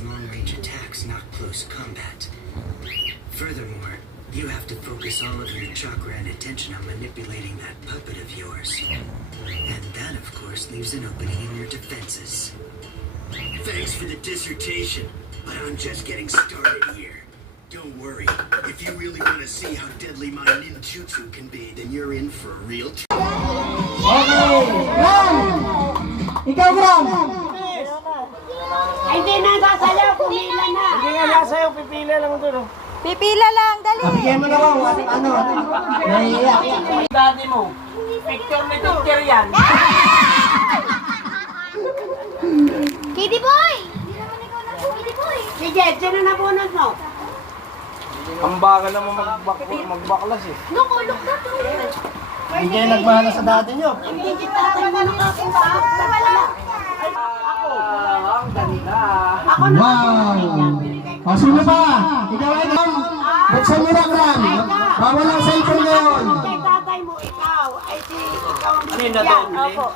against long-range attacks, not close combat. Furthermore, you have to focus all of your chakra and attention on manipulating that puppet of yours. And that, of course, leaves an opening in your defenses. Thanks for the dissertation, but I'm just getting started here. Don't worry, if you really want to see how deadly my ninjutsu can be, then you're in for a real Okay, Ram! Ikaw, Ram! Ay, hindi na sasayaw, pumila na. Hindi nga sasayaw, pipila lang doon. Pipila lang, dali. Bigyan mo na ba? Ano? Nahihiyak. Daddy mo, picture ni picture yan. Kitty boy! Hindi naman ikaw na Kitty boy. Sige, sino na bunod mo? Ang bagal naman magbaklas eh. Nukulok na to. Hindi kayo nagmahal sa dati nyo. Hindi kita tayo na nakakuha. Wala. Ang ganda. Ako na. Wow! O, sino pa? Ikaw ay Ram! Buksan mo na, Ram! Bawal ang cellphone ngayon! Kay tatay mo, ikaw. Ay, si ikaw ang Ano yung nadoble? Opo.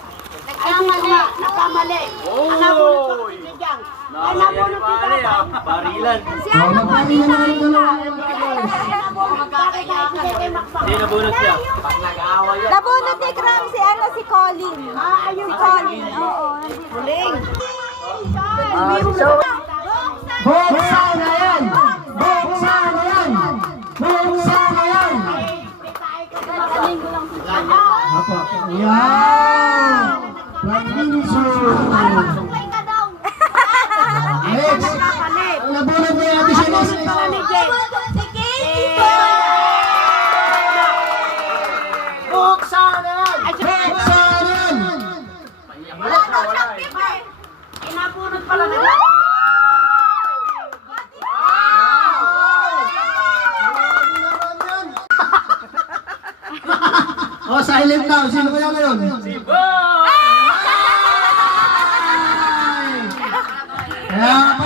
Nakamali. Ang nabunod ko kasi si Jang. Ang nabunod si tatay. Barilan. O, nagpari na naman ito na. Hindi nabunod siya. Pag nag-aaway yan. Nabunod ni Kram si si Colin. Ayun Si Colin, oo. Muling. Buksan na yan! Buksan na yan! Buksan na yan! Apo. Yan! Pag-inso! Next! Ang nabunod na yati siya next! Buksan na yan! Buksan na yan! Inabunod pala na. O, silent now. Sino kaya ngayon? Si Boy! Kaya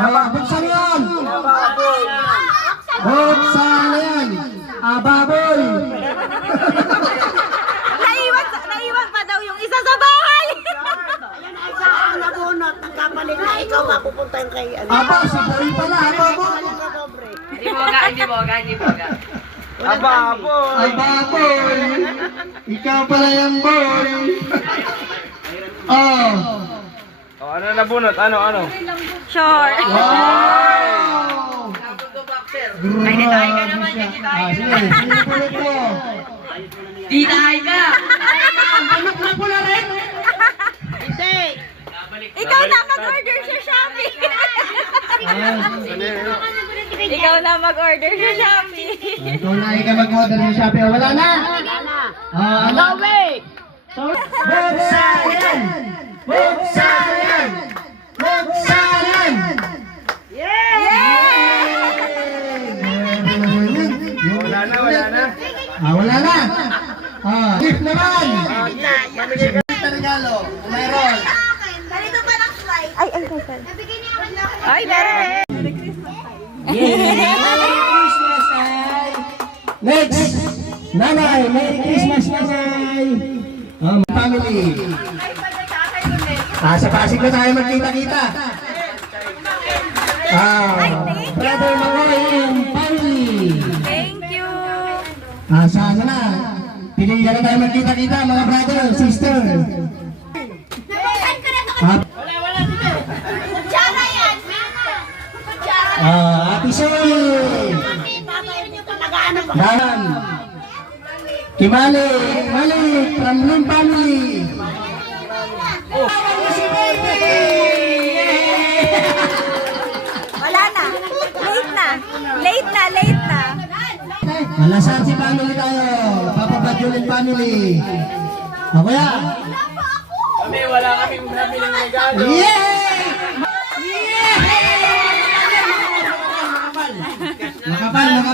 pala, buksan yan! Baboy! Buksan na yan! Baboy! Naiwan pa daw yung isa sa bahay. Ayan ay sa ang nabunod. Nagkapalit na ikaw mapupunta yung kay ano. Aba, si Boy pala! Baboy! Hindi boga. Baboy! Baboy! Ikaw pala yung boy! Oh! Oh, ano nabunot? Ano? Sure. Wow! Ay, nitahay ka naman, nitahay ka naman. Sige, pulit mo. Titahay ka! Anak na pula rin? Hindi. Ikaw na mag-order sa Shopee. Ikaw na mag-order sa Shopee. Ikaw na ikaw mag-order sa Shopee. Wala na! Ano? Buksan yan! Buksan yan! Buksan yan! Wala na. Wala na! Gift naman! Ito regalo. Mayroon. Ay, meron. Christmas, ay! Next! Nanay! Merry Christmas, Nanay! Family! Sa Pasig na tayo magkita-kita! Brother Mangoy and family! Thank you. Sana na! Pilihan na tayo magkita-kita, mga brother, sister! Ate Soy! Dan! Kimali! Mali! From Lim family! Wala na. Late na. Malasar si family tayo! Papa Badulin family! Ako yan! Kami, wala kaming nabilang regalo. Yay! Makapal!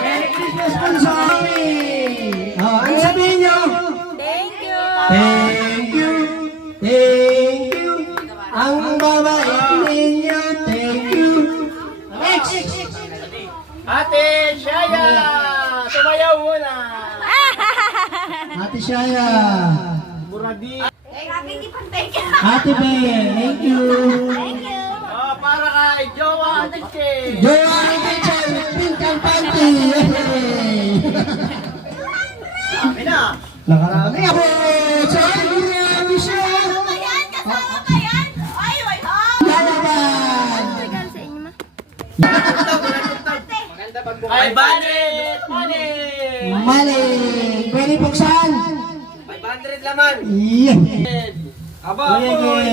Merry Christmas po sa amin! Ano sabihin nyo? Thank you. Thank you! Ang babait ninyo! Thank you! Next! Ate Shaya! Sumayaw muna! Ate Shaya! Buradi! Grabe, hindi pa Ate Bel, thank you. Oh, para kay Jowa Kitchen. Jowa ang kitchen, pink ang panty. Yay! Kami na. Nakarami ako. Sorry, Michelle. Lalaban. Ay, Bandit! Money! Mali. Pwede buksan. 500 laman. Yeah. Aba, boy!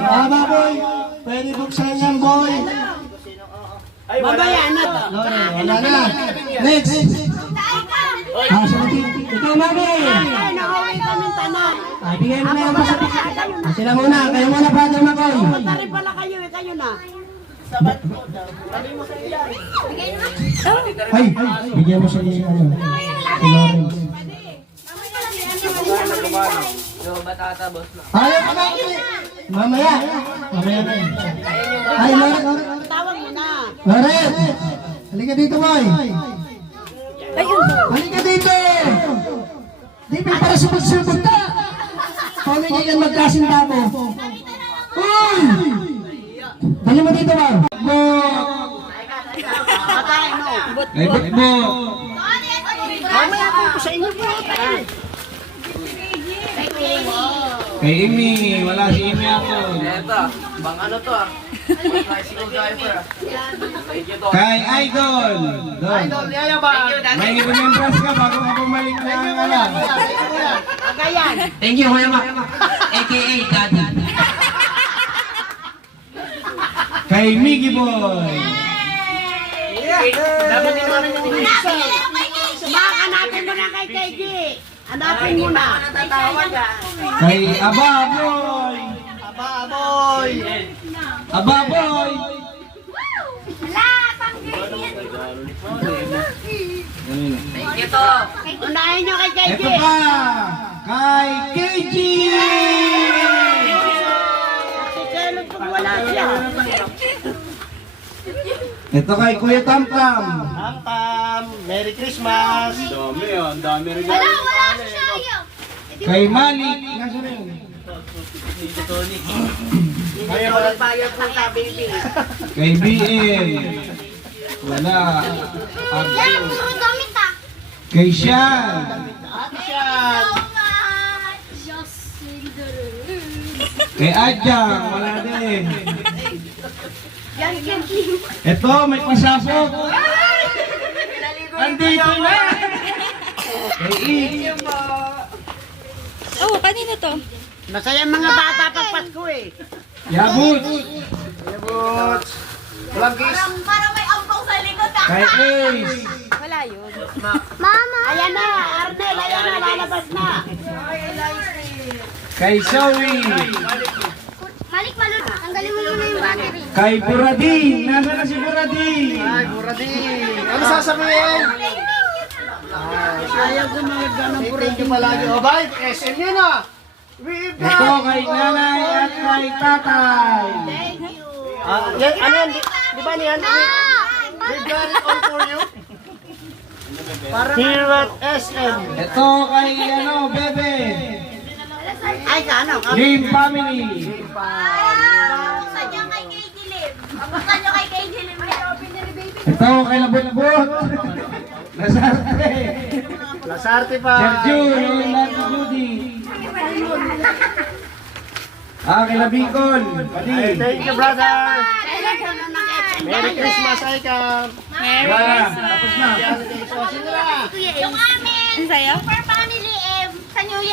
Aba, boy. Pwede buksan yan, boy. Ay, wala na. Wala na. Next. Sunod. Ikaw, Mami. Ay, bigay mo na yung pasapit. Sila muna. Kayo muna, Brother Makoy. Tari pala kayo, kayo na. Ay, bigyan mo siya yung ano. Si Lawrence. Ay, mamaya. Mamaya na yun. Ay, Lawrence. Tawag mo na. Lawrence. Halika dito, boy. Halika dito. Di ba para subod-subod ka? Pamigyan magkasinda mo. Uy! Dali mo dito, boy. Ay, ba't mo? Mamaya po sa inyo po. Kay Amy, wala si Amy ako. Eto, bang ano to ah? Bicycle driver ah. Kay Idol. Idol, yaya ba? May remembrance ka bago ka bumalik na ano. Agayan. Thank you, Kuya Mac. AKA Daddy. Kay Miggy Boy. Dapat din namin yung Hanapin mo na kay KG. Hanapin mo na. Kay Aba Boy. Aba, boy! Aba Boy. Unahin nyo kay KG. Ito pa. Kay KG. Si Kelly pag wala siya. Ito kay Kuya Tamtam. Pam, Merry Christmas! Dami ah, dami rin. Kay Malik. Nasa rin. Kaya wala Bayad ng ka-baby. Kay BM. Wala. Abdul. Kay Sean. Kay Adjang. Wala din. Ito, may pasasok. Andito na. Kay Eve. Oh, kanino to? Masaya mga bata pag Pasko eh. Yabut. Walang kiss. Kay Ace. Wala yun. Ayan na, Arnel, ayan na, lalabas na. Kay Zoe. Malik malun, tanggalin mo muna yung battery. Kay Buradin. Nasaan na si Buradin? Ay, Buradin! Ano sasabihin? Ayaw ko na nagganong Thank you palagi. O, bye! SM yun ah! We Ito kay nanay at kay tatay. Yan, ano yan? Di ba niyan? We got it all for you. Here at SM. Ito kay ano, Bebe. Ay, ano? Lim family. Ito kay Labot-bot. Nasarte. Lasarte pa. Sergio, Lola at Judy. Kay Labicol. Ay, thank you, brother. Merry Merry Christmas, Ika. Merry Wala. Christmas. Tapos na. Yung amin, Ang saya? super family, sa New Year.